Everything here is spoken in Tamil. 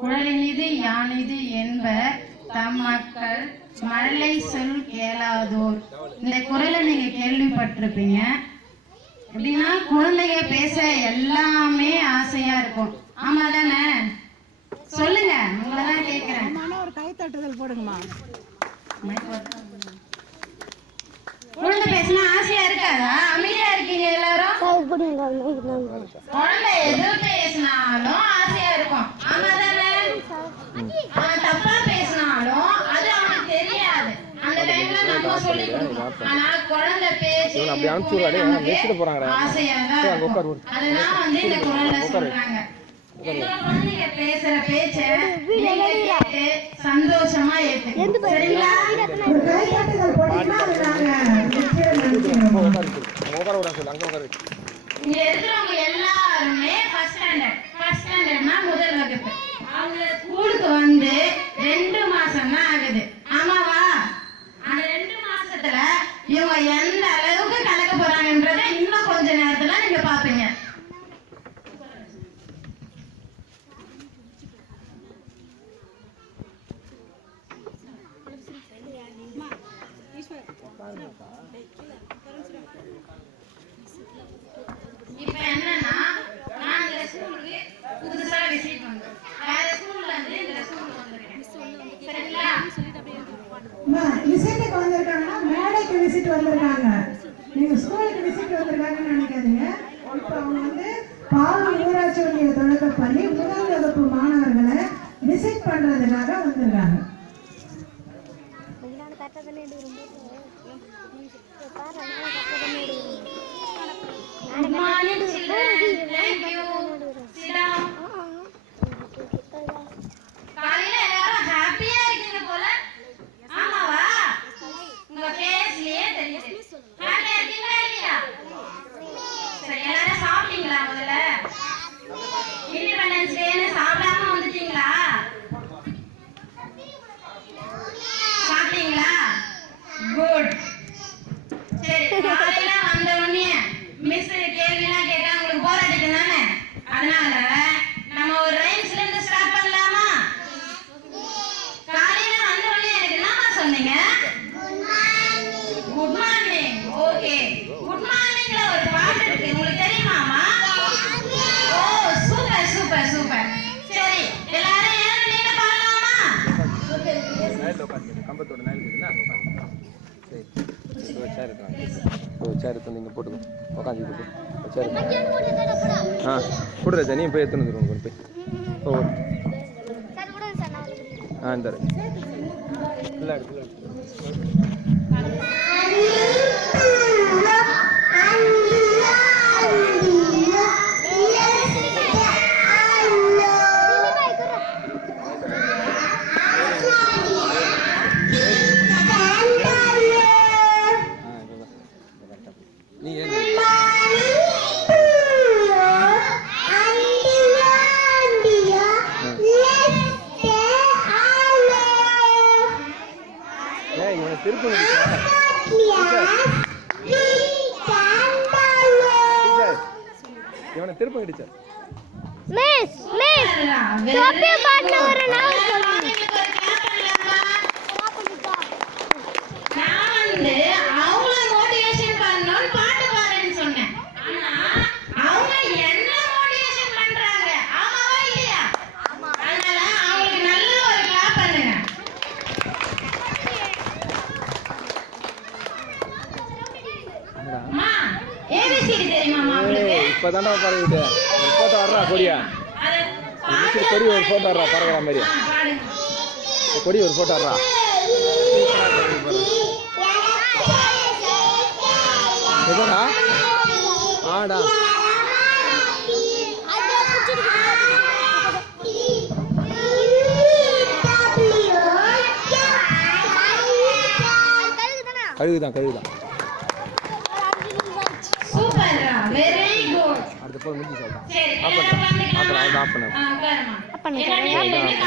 குழலினிது யானிது என்ப தம் மக்கள் மழலை சொல் கேளாதோர். இந்த குரலை நீங்க கேள்விப்பட்டிருப்பீங்க. எப்படின்னா குழந்தைங்க பேச எல்லாமே ஆசையா இருக்கும். ஆமா தானே? சொல்லுங்க, உங்களதான் கேக்குறேன். ஒரு கைத்தட்டுதல் போடுங்கம்மா. குழந்தை பேசினா ஆசையா இருக்காதா? அமைதியா இருக்கீங்க எல்லாரும். குழந்தை எது பேசினாலும் ஆசையா இருக்கும். ஆமா தானே? அவன் தப்பா பேசினாலும் அது அவனுக்கு தெரியாது. அந்த டைம்ல நம்ம சொல்லி கொடுக்கணும். ஆனா குழந்தை பேசி ஆசையா தான் இருக்கும். அதுதான் வந்து இந்த குழந்தை சொல்றாங்க. குழந்தைங்க பேசுற பேச்ச நீங்க கேட்டு சந்தோஷமா ஏத்துக்கணும். சரிங்களா? இங்க இருக்கிறவங்க எல்லாருமே ஃபர்ஸ்ட் ஸ்டாண்டர்ட்னா முதல் வகுப்பு. அவங்க ஸ்கூலுக்கு வந்து 2 மாசம் தான் ஆகுது. ஆமாவா? அந்த 2 மாசத்துல இவங்க எந்த அளவுக்கு கலக்க போறாங்கன்றத இன்னும் கொஞ்ச நேரத்துல நீங்க பாப்பீங்க. இப்ப என்னன்னா, நான் இந்த ஸ்கூலுக்கு புதுசா விசிட் பண்றேன். வேற ஸ்கூல்ல இருந்து இந்த ஸ்கூலுக்கு வந்திருக்கேன். சரிங்களா? விசிட்டுக்கு வந்திருக்காங்கன்னா மேடைக்கு விசிட் வந்திருக்காங்க. நீங்க ஸ்கூலுக்கு விசிட் வந்திருக்காங்கன்னு நினைக்காதீங்க. இப்போ அவங்க வந்து பாவூர் ஊராட்சி ஒன்றிய தொடக்கப்பள்ளி முதல் வகுப்பு மாணவர்களை விசிட் பண்றதுக்காக வந்திருக்காங்க. Good morning, children. Thank you. Sit down. காலையில எல்லாரும் ஹாப்பியா இருக்கீங்க போல. ஆமாவா? உங்க ஃபேஸ்லயே தெரியுது. ஹாப்பியா இருக்கீங்களா இல்லையா? சரி, எல்லாரும் சாப்பிட்டீங்களா முதல்ல? இண்டிபெண்டன்ஸ் டேன்னு சாப்பிடாம வந்துட்டீங்களா? சாப்பிட்டீங்களா? குட். சரி, காலையில வந்த உடனே மிஸ் கேள்விலாம் கேட்டா உங்களுக்கு போர் அடிக்கும் தானே? அதனால நம்ம ஒரு ரைம்ஸ்ல இருந்து ஸ்டார்ட் பண்ணலாமா? காலையில வந்த உடனே எனக்கு என்னமா சொன்னீங்க? Good morning. ஓகே, குட் மார்னிங்ல ஒரு பாட்டு இருக்கு, உங்களுக்கு தெரியுமாமா? ஓ, சூப்பர் சூப்பர் சூப்பர். சரி, எல்லாரும் ஏன் நீங்க பாடலாமா? நைல்ல உட்கார்ந்து கம்பத்தோட நைல் இருக்குன்னா அங்க உட்கார்ந்து. சரி, ஒரு சேர் இருக்கு. ஒரு சேர் எடுத்து நீங்க போட்டுங்க. உட்கார்ந்து சேர். போடுறா நீ போய் எடுத்து வந்துருங்க கொண்டு போய். ஓ சார் போடுங்க சார் நான். இந்த இல்ல இல்ல. நீ ஏன் இவனை திருப்பி இவனை திருப்பி கிடிச்சார். மிஸ் மிஸ் டோப்பி பாட்டு ஒரு நாள் நான் வந்து அவங்கள மோட்டிவேஷன் பண்ணனும் பாட்டு பாடுறேன்னு சொன்னேன். ஆனா அவங்க என்ன மோட்டிவேஷன் பண்றாங்க. ஆமாவா இல்லையா? அதனால அவங்களுக்கு நல்ல ஒரு கிளாப் பண்ணுங்க. அம்மா, ஏபிசிடி தெரியுமாமா உங்களுக்கு? இப்பதான்டா பாருங்க. ஒரு போட்டோ ஆடுறா கொடியா. அது கொடி ஒரு போட்டோ ஆடுறா பறக்கிற மாதிரி. பாடுங்க. கொடி ஒரு போட்டோ ஆடுறா. எதடா? ஆடா. கழுகுதான் கழுகுதான். சூப்பர்ரா, வெரி குட். அடுத்த போய் முடிஞ்சு சொல்றேன். சரி, ஆஃப் பண்ணு. எல்லாரும் உட்கார்ந்துக்கலாமா? ஆஃப் பண்ணு. உட்காருமா. பண்ணு. எல்லாரும்